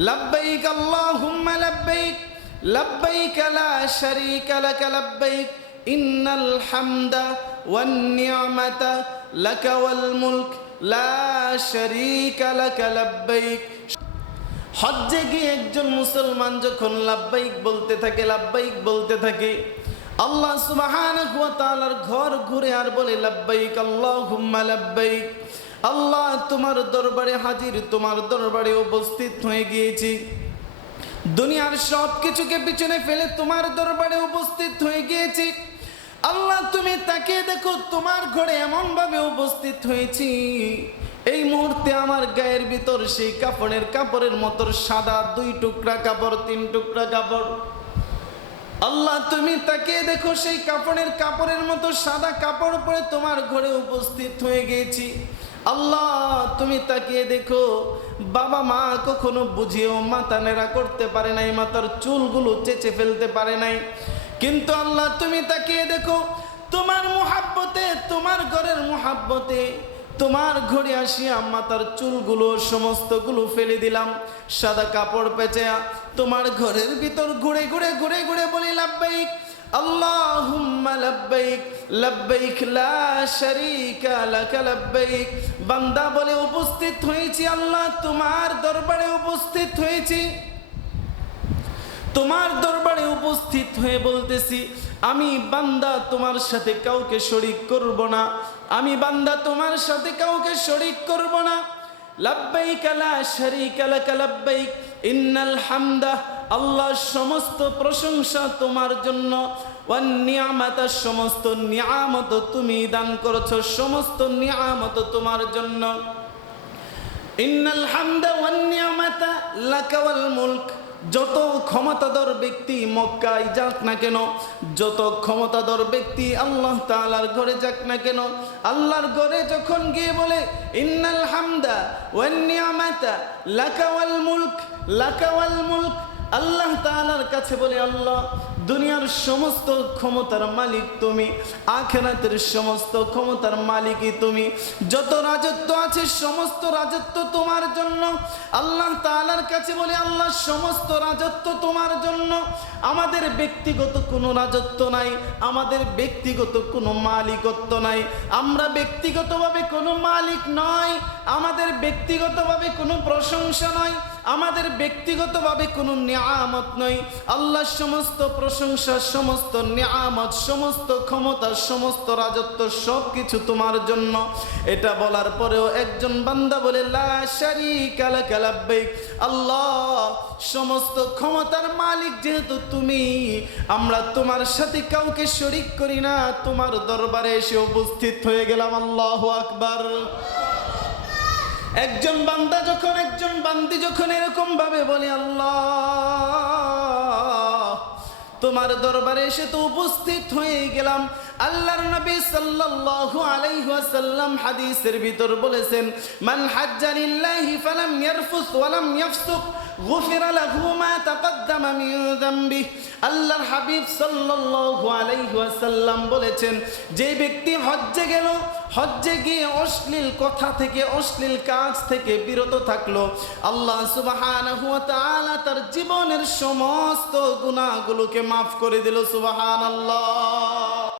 لبيك اللهم لبيك لبيك لا شريك لك لبيك إن الحمد والنعمة لك والملك لا شريك لك لبيك হজ্জে গিয়ে একজন মুসলমান যখন লাব্বাইক বলতে থাকে লাব্বাইক বলতে থাকে আল্লাহ সুবহানাহু ওয়া তাআলার ঘর ঘুরে আর বলে লাব্বাইক আল্লাহুম্মা লাব্বাইক আল্লাহ তোমার দরবারে হাজির, তোমার দরবারে উপস্থিত হয়ে গিয়েছি। দুনিয়ার সব কিছুকে পিছনে ফেলে তোমার দরবারে উপস্থিত হয়ে গিয়েছি। আল্লাহ তুমি তাকে দেখো, তোমার ঘরে এমন ভাবে উপস্থিত হয়েছি। এই মুহূর্তে আমার গায়ের ভিতর সেই কাপড়ের কাপড়ের মতো সাদা দুই টুকরা কাপড়, তিন টুকরা কাপড়। আল্লাহ তুমি তাকে দেখো, সেই কাপড়ের কাপড়ের মতো সাদা কাপড় পরে তোমার ঘরে উপস্থিত হয়ে গেছি আল্লাহ, তুমি তাকিয়ে দেখো, বাবা মা কখনো বুঝিয়েও মাথা নেড়া করতে পারে নাই, মাথার চুলগুলো চেঁচে ফেলতে পারে নাই। কিন্তু আল্লাহ, তুমি তাকিয়ে দেখো, তোমার মোহাব্বতে, তোমার ঘরের মোহাব্বতে, তোমার ঘরে আসিয়া মাথার চুলগুলো, সমস্তগুলো ফেলে দিলাম। সাদা কাপড় পেঁচে তোমার ঘরের ভিতর ঘুরে ঘুরে ঘুরে ঘুরে বলি লাব্বাইক আল্লাহুম্মা লাব্বাইক লাব্বাইক লা শারীকা লাক, লাব্বাইক। বান্দা বলে উপস্থিত হয়েছি আল্লাহ, তোমার দরবারে উপস্থিত হয়েছি। তোমার দরবারে উপস্থিত হয়ে বলতেছি, আমি বান্দা তোমার সাথে কাউকে শরিক করব না, আমি বান্দা তোমার সাথে কাউকে শরিক করব না। লাব্বাইক লা শারীকা লাক, লাব্বাইক। ইন্নাল হামদা আল্লাহ সমস্ত প্রশংসা তোমার জন্য। ওয়ান নিয়ামাতা, সমস্ত নিয়ামত তুমি দান করেছ, সমস্ত নিয়ামত তোমার জন্য। যত ক্ষমতাধর ব্যক্তি মক্কায় যাক না কেন, যত ক্ষমতাধর ব্যক্তি আল্লাহ তালার ঘরে যাক না কেন, আল্লাহর ঘরে যখন গিয়ে বলে ইন্নাল হামদা ওয়ান নিয়ামাতা লাকা মুলক লাকা ওয়াল মুলক আল্লাহ তালার কাছে বলে, আল্লাহ, দুনিয়ার সমস্ত ক্ষমতার মালিক তুমি, আখেরাতের সমস্ত ক্ষমতার মালিকই তুমি। যত রাজত্ব আছে, সমস্ত রাজত্ব তোমার জন্য। আল্লাহ তালার কাছে বলে, আল্লাহ, সমস্ত রাজত্ব তোমার জন্য। আমাদের ব্যক্তিগত কোনো রাজত্ব নাই, আমাদের ব্যক্তিগত কোনো মালিকত্ব নাই। আমরা ব্যক্তিগতভাবে কোনো মালিক নয়, আমাদের ব্যক্তিগতভাবে কোনো প্রশংসা নয় আমাদের ব্যক্তিগতভাবে কোনো নিয়ামত নয় আল্লাহ সমস্ত প্রশংসা, সমস্ত নিয়ামত, সমস্ত ক্ষমতা, সমস্ত রাজত্ব সব কিছু তোমার জন্য। এটা বলার পরেও একজন বান্দা বলে, লা শারীকা লাকা লাব্বাইক। আল্লাহ, সমস্ত ক্ষমতার মালিক যেহেতু তুমি, আমরা তোমার সাথে কাউকে শরিক করি না। তোমার দরবারে এসে উপস্থিত হয়ে গেলাম। আল্লাহু আকবার। একজন বান্দা যখন একজন বান্দি যখন এরকম ভাবে বলে, আল্লাহ, তোমার দরবারে এসে তো উপস্থিত হয়ে গেলাম। আল্লাহর নবী সাল্লাল্লাহু আলাইহি ওয়াসাল্লাম হাদিসের ভিতর বলেছেন, মান হাজ্জা লিল্লাহি ফালাম ইয়ারফুস ওয়ালাম ইয়াফসুক, গুফিরা লাহু মা তাকদ্দামা মিন যামবি আল্লাহর হাবিব সাল্লাল্লাহু আলাইহি ওয়াসাল্লাম বলেছেন, যে ব্যক্তি হজ্জে গেল, হজ্জে গিয়ে অশ্লীল কথা থেকে, অশ্লীল কাজ থেকে বিরত থাকল, আল্লাহ সুবহানাহু ওয়া তাআলা তার জীবনের সমস্ত গুনাহগুলোকে মাফ করে দিল, সুবহানাল্লাহ।